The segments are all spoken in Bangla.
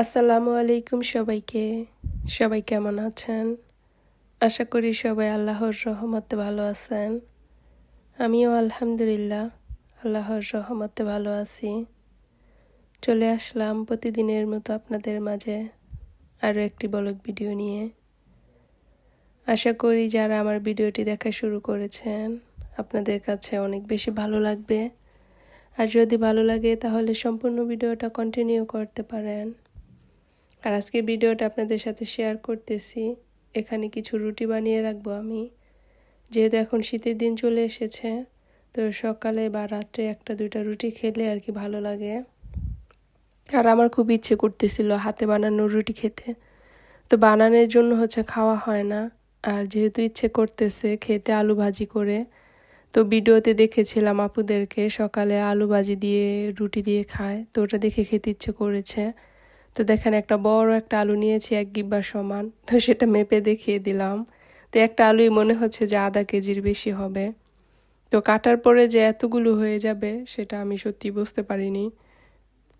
আসসালামু আলাইকুম সবাইকে। সবাই কেমন আছেন? আশা করি সবাই আল্লাহর রহমতে ভালো আছেন। আমিও আলহামদুলিল্লাহ আল্লাহর রহমতে ভালো আছি। চলে আসলাম প্রতিদিনের মতো আপনাদের মাঝে আরও একটি বলক ভিডিও নিয়ে। আশা করি যারা আমার ভিডিওটি দেখা শুরু করেছেন, আপনাদের কাছে অনেক বেশি ভালো লাগবে। আর যদি ভালো লাগে তাহলে সম্পূর্ণ ভিডিওটা কন্টিনিউ করতে পারেন। আর আজকে ভিডিওটা আপনাদের সাথে শেয়ার করতেছি। এখানে কিছু রুটি বানিয়ে রাখব আমি। যেহেতু এখন শীতের দিন চলে এসেছে, তো সকালে বা রাত্রে একটা দুইটা রুটি খেলে আর কি ভালো লাগে। আর আমার খুব ইচ্ছে করতেছিল হাতে বানানো রুটি খেতে। তো বানানোর জন্য হচ্ছে খাওয়া হয় না। আর যেহেতু ইচ্ছে করতেছে খেতে আলু ভাজি করে, তো ভিডিওতে দেখেছিলাম আপুদেরকে সকালে আলু ভাজি দিয়ে রুটি দিয়ে খায়। তো ওটা দেখে খেতে ইচ্ছে করেছে। তো দেখেন, একটা বড় একটা আলু নিয়েছি এক গিব্বার সমান। তো সেটা মেপে দেখিয়ে দিলাম। তো একটা আলুই মনে হচ্ছে যে আধা কেজির বেশি হবে। তো কাটার পরে যে এতগুলো হয়ে যাবে, সেটা আমি সত্যি বুঝতে পারিনি।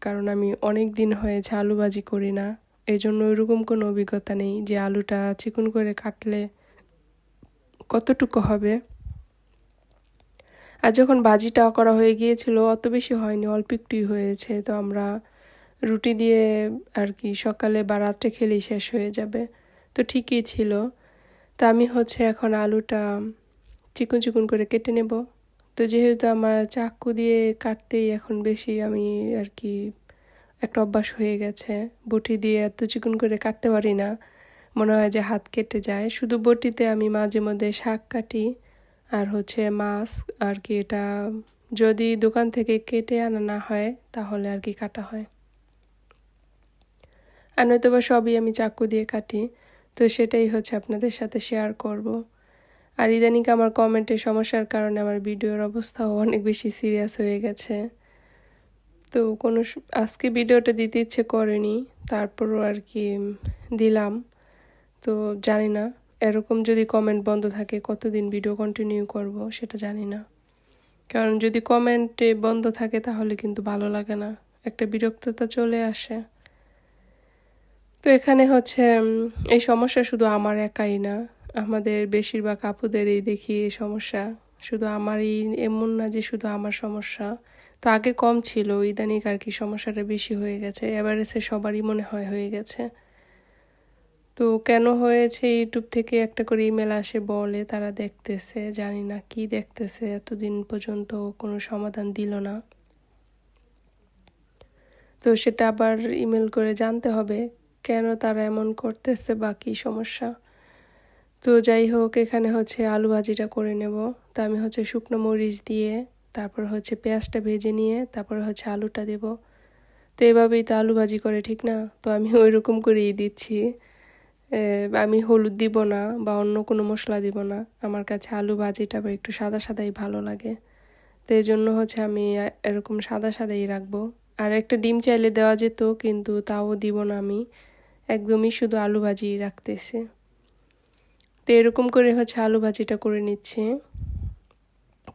কারণ আমি অনেক দিন হয়েছে আলু ভাজি করি না। এই জন্য ওইরকম কোনো অভিজ্ঞতা নেই যে আলুটা চিকন করে কাটলে কতটুকু হবে। আর যখন ভাজিটা করা হয়ে গিয়েছিল, অত বেশি হয়নি, অল্প একটুই হয়েছে। তো আমরা রুটি দিয়ে আর কি সকালে বা রাত্রে খেলেই শেষ হয়ে যাবে। তো ঠিকই ছিল। তো আমি হচ্ছে এখন আলুটা চিকন চিকন করে কেটে নেব। তো যেহেতু আমার চাকু দিয়ে কাটতেই এখন বেশি আমি আর কি একটা অভ্যাস হয়ে গেছে। বটি দিয়ে এত চিকন করে কাটতে পারি না। মনে হয় যে হাত কেটে যায়। শুধু বটিতে আমি মাঝে মধ্যে শাক কাটি আর হচ্ছে মাছ আর কি এটা যদি দোকান থেকে কেটে আনা না হয় তাহলে আর কি কাটা হয়। আর নয়তো বা সবই আমি চাকু দিয়ে কাটি। তো সেটাই হচ্ছে আপনাদের সাথে শেয়ার করব। আর ইদানিং আমার কমেন্টের সমস্যার কারণে আমার ভিডিওর অবস্থাও অনেক বেশি সিরিয়াস হয়ে গেছে। তো কোনো আজকে ভিডিওটা দিতে ইচ্ছে করেনি, তারপরও আর কি দিলাম। তো জানি না, এরকম যদি কমেন্ট বন্ধ থাকে কতদিন ভিডিও কন্টিনিউ করব সেটা জানি না। কারণ যদি কমেন্টে বন্ধ থাকে তাহলে কিন্তু ভালো লাগে না। একটা বিরক্ততা চলে আসে। তো এখানে হচ্ছে এই সমস্যা শুধু আমার একাই না। আমাদের বেশিরভাগ আপুদেরই দেখি এই সমস্যা। শুধু আমারই এমন না যে শুধু আমার সমস্যা। তো আগে কম ছিল ইদানিক আর কি সমস্যাটা বেশি হয়ে গেছে। এসে সবারই মনে হয় হয়ে গেছে। তো কেন হয়েছে ইউটিউব থেকে একটা করে ইমেল আসে, বলে, তারা দেখতেছে, জানি না কি দেখতেছে, এতদিন পর্যন্ত কোনো সমাধান দিল না। তো সেটা আবার ইমেল করে জানতে হবে। কেন তারা এমন করতেছে বা কী সমস্যা? তো যাই হোক, এখানে হচ্ছে আলু ভাজিটা করে নেব। তা আমি হচ্ছে শুকনো মরিচ দিয়ে, তারপর হচ্ছে পেঁয়াজটা ভেজে নিয়ে, তারপর হচ্ছে আলুটা দেব। তো এভাবেই তো আলু ভাজি করে, ঠিক না? তো আমি ওই রকম করেই দিচ্ছি। আমি হলুদ দিব না বা অন্য কোনো মশলা দিব না। আমার কাছে আলু ভাজিটা একটু সাদা সাদাই ভালো লাগে। তো এই জন্য হচ্ছে আমি এরকম সাদা সাদাই রাখব। আর একটা ডিম চাইলে দেওয়া যেত, কিন্তু তাও দিব না আমি। একদমই শুধু আলু ভাজি রাখতেছে। তো এরকম করে হচ্ছে আলু ভাজিটা করে নিচ্ছে।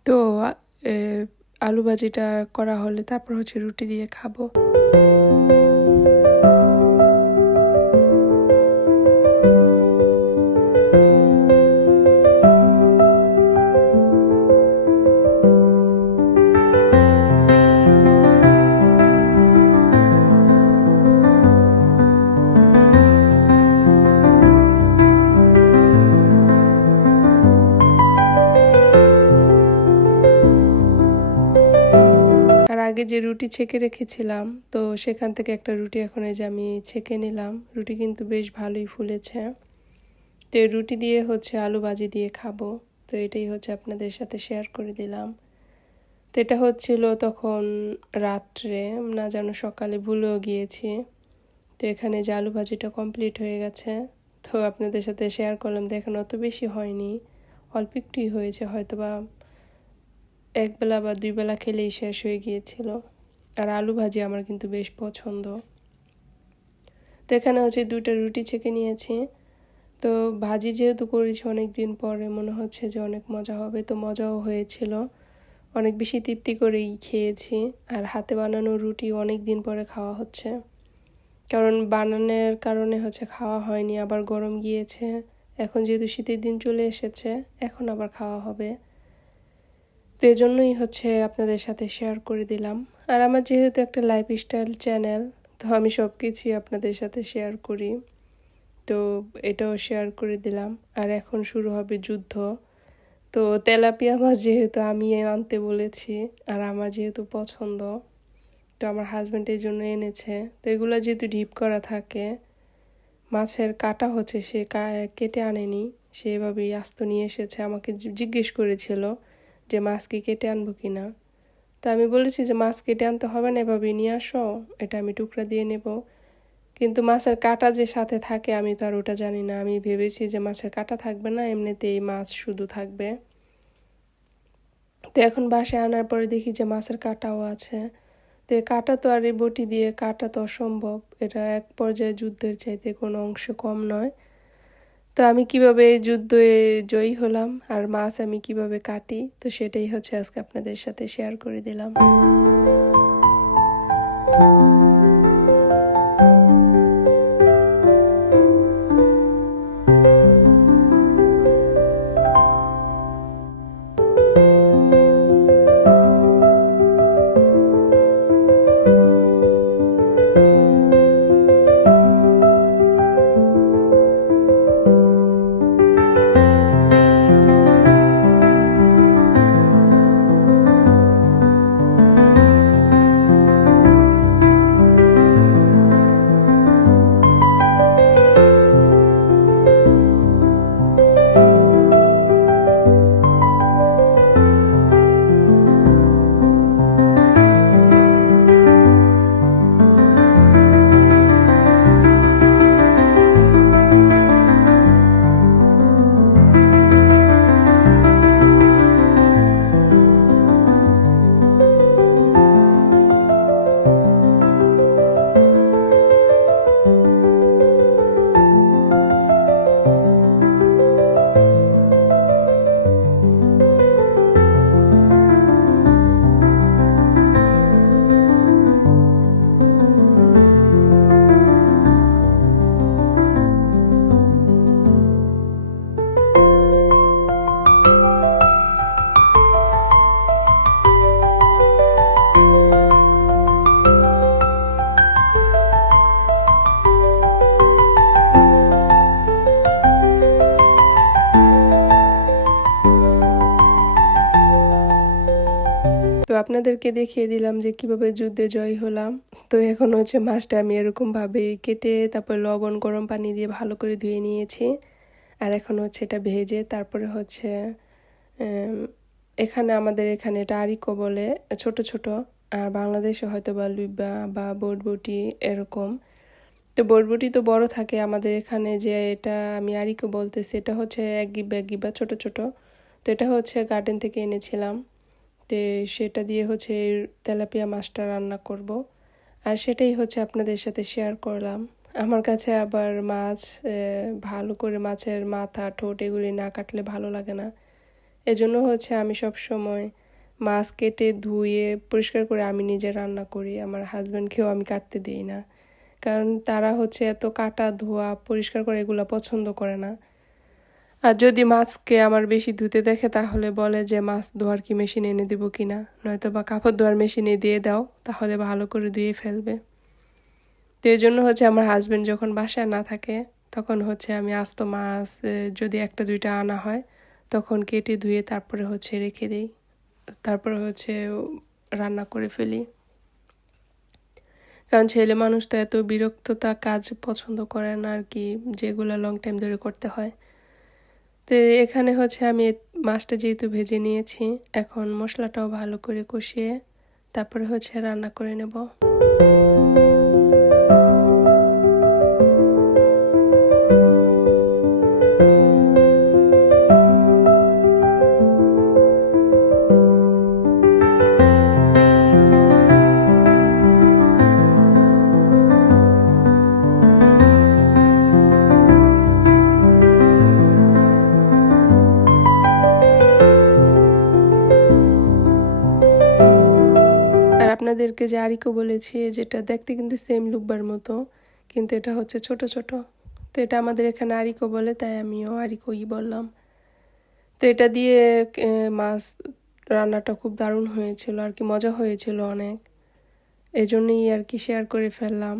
তো আলু ভাজিটা করা হলে তারপর হচ্ছে রুটি দিয়ে খাব। আগে যে রুটি ছেঁকে রেখেছিলাম, তো সেখান থেকে একটা রুটি এখন এই যে আমি ছেঁকে নিলাম। রুটি কিন্তু বেশ ভালোই ফুলেছে। তো এই রুটি দিয়ে হচ্ছে আলু ভাজি দিয়ে খাব। তো এটাই হচ্ছে আপনাদের সাথে শেয়ার করে দিলাম। তো এটা হচ্ছিল তখন রাত্রে, না যেন সকালে ভুলেও গিয়েছি। তো এখানে যে আলু ভাজিটা কমপ্লিট হয়ে গেছে, তো আপনাদের সাথে শেয়ার করলাম। দেখেন অত বেশি হয়নি। অল্প একটুই হয়েছে হয়তো বা একবেলা বা দুই বেলা খেলেই শেষ হয়ে গিয়েছিল। আর আলু ভাজি আমার কিন্তু বেশ পছন্দ। তো এখানে হচ্ছে দুইটা রুটি ছেঁকে নিয়েছি। তো ভাজি যেহেতু করেছি অনেক দিন পরে, মনে হচ্ছে যে অনেক মজা হবে। তো মজাও হয়েছিল। অনেক বেশি তৃপ্তি করেই খেয়েছি। আর হাতে বানানো রুটি অনেক দিন পরে খাওয়া হচ্ছে। কারণ বানানোর কারণে হচ্ছে খাওয়া হয়নি, আবার গরম গিয়েছে। এখন যেহেতু শীতের দিন চলে এসেছে, এখন আবার খাওয়া হবে। তো এই জন্যই হচ্ছে আপনাদের সাথে শেয়ার করে দিলাম। আর আমার যেহেতু একটা লাইফস্টাইল চ্যানেল তো আমি সব কিছুই আপনাদের সাথে শেয়ার করি। তো এটাও শেয়ার করে দিলাম। আর এখন শুরু হবে যুদ্ধ। তো তেলাপিয়া মাছ যেহেতু আমি আনতে বলেছি, আর আমার যেহেতু পছন্দ, তো আমার হাজব্যান্ডের জন্য এনেছে। তো এগুলো যেহেতু ডিপ করা থাকে, মাছের কাটা হচ্ছে সে কেটে আনেনি, সে এভাবেই আস্ত নিয়ে এসেছে। আমাকে জিজ্ঞেস করেছিল যে মাছ কি কেটে আনব কি না? তো আমি বলেছি যে, মাছ কেটে আনতে হবে না এভাবে নিয়ে আসো, এটা আমি টুকরা দিয়ে নেব। কিন্তু মাছের কাটা যে সাথে থাকে, আমি তো আর ওটা জানি না। আমি ভেবেছি যে, মাছের কাটা থাকবে না, এমনিতেই মাছ শুধু থাকবে। তো এখন বাসায় আনার পরে দেখি যে, মাছের কাটাও আছে। তো কাটা তো আর এই বটি দিয়ে কাটা তো অসম্ভব। এটা এক পর্যায়ে যুদ্ধের চাইতে কোনো অংশ কম নয়। তো আমি কীভাবে যুদ্ধে জয়ী হলাম আর মাছ আমি কীভাবে কাটি, তো সেটাই হচ্ছে আজকে আপনাদের সাথে শেয়ার করে দিলাম। আপনাদেরকে দেখিয়ে দিলাম যে কীভাবে যুদ্ধে জয় হলাম। তো এখন হচ্ছে মাছটা আমি এরকমভাবে কেটে, তারপর লবণ, গরম পানি দিয়ে ভালো করে ধুয়ে নিয়েছি। আর এখন হচ্ছে এটা ভেজে, তারপরে হচ্ছে এখানে আমাদের এখানে এটা আরিকো বলে, ছোট ছোট। আর বাংলাদেশে হয়তো বা লুইবা বা বটবটি এরকম। তো বটবটি তো বড় থাকে, আমাদের এখানে যে এটা আমি আরিকো বলতেছি, এটা হচ্ছে এক গিবা এক গিবা ছোট ছোট। তো এটা হচ্ছে গার্ডেন থেকে এনেছিলাম। তো সেটা দিয়ে হচ্ছে তেলাপিয়া মাছটা রান্না করব। আর সেটাই হচ্ছে আপনাদের সাথে শেয়ার করলাম। আমার কাছে আবার মাছ ভালো করে মাছের মাথা, ঠোঁট এগুলি না কাটলে ভালো লাগে না। এজন্য হচ্ছে আমি সব সময় মাছ কেটে ধুয়ে, পরিষ্কার করে আমি নিজে রান্না করি। আমার হাজব্যান্ডকেও আমি কাটতে দিই না। কারণ তারা হচ্ছে এত কাটা ধোয়া, পরিষ্কার করে এগুলো পছন্দ করে না। আর যদি মাছকে আমার বেশি ধুতে দেখে, তাহলে বলে যে মাছ ধোয়ার কি মেশিন এনে দেবো কি না নয়তো বা কাপড় ধোয়ার মেশিনে দিয়ে দাও, তাহলে ভালো করে ধুয়ে ফেলবে। তো এই জন্য হচ্ছে আমার হাজব্যান্ড যখন বাসায় না থাকে, তখন হচ্ছে আমি আস্ত মাছ যদি একটা দুইটা আনা হয়, তখন কেটে ধুয়ে তারপরে হচ্ছে রেখে দিই। তারপরে হচ্ছে রান্না করে ফেলি। কারণ ছেলে মানুষ তো এত বিরক্ততা কাজ পছন্দ করে না আর কি, যেগুলো লং টাইম ধরে করতে হয়। তো এখানে হচ্ছে আমি মাছটা যেহেতু ভেজে নিয়েছি, এখন মশলাটাও ভালো করে কষিয়ে তারপরে হচ্ছে রান্না করে নেব। আপনাদেরকে যে আরিকো বলেছি, যেটা দেখতে কিন্তু সেম লুকবার মতো, কিন্তু এটা হচ্ছে ছোট ছোট। তো এটা আমাদের এখানে আরিকো বলে, তাই আমিও আরিকোই বললাম। তো এটা দিয়ে মাছ রান্নাটা খুব দারুণ হয়েছিল, আর কি মজা হয়েছিল অনেক। এজন্যই আর কি শেয়ার করে ফেললাম।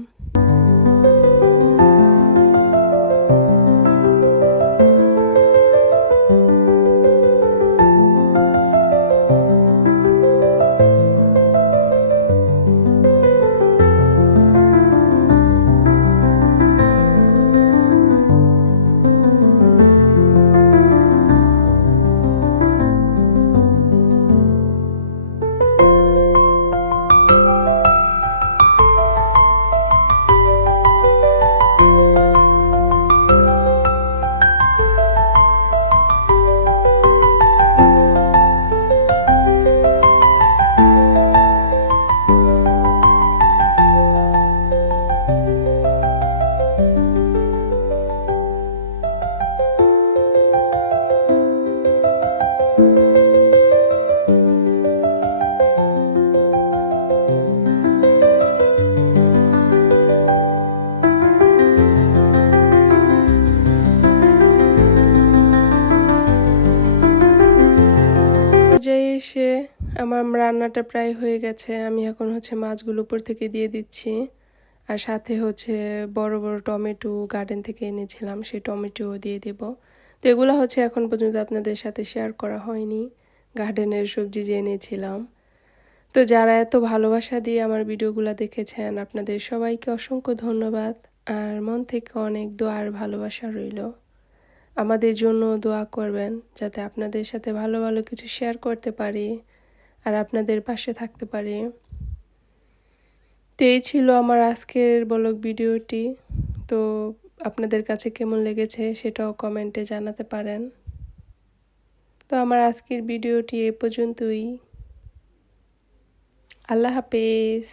রান্নাটা প্রায় হয়ে গেছে। আমি এখন হচ্ছে মাছগুলো উপর থেকে দিয়ে দিচ্ছি। আর সাথে হচ্ছে বড় বড় টমেটো গার্ডেন থেকে এনেছিলাম সেই টমেটোও দিয়ে দেব। তো এগুলো হচ্ছে এখন পর্যন্ত আপনাদের সাথে শেয়ার করা হয়নি। গার্ডেনের সবজি যে এনেছিলাম। তো যারা এত ভালোবাসা দিয়ে আমার ভিডিওগুলো দেখেছেন, আপনাদের সবাইকে অসংখ্য ধন্যবাদ। আর মন থেকে অনেক দোয়ার ভালোবাসা রইল। আমাদের জন্য দোয়া করবেন, যাতে আপনাদের সাথে ভালো ভালো কিছু শেয়ার করতে পারি। আর আপনাদের পাশে থাকতে পারে। তো এই ছিল আমার আজকের বলক ভিডিওটি। তো আপনাদের কাছে কেমন লেগেছে সেটাও কমেন্টে জানাতে পারেন। তো আমার আজকের ভিডিওটি এ পর্যন্তই। আল্লাহ হাফেজ।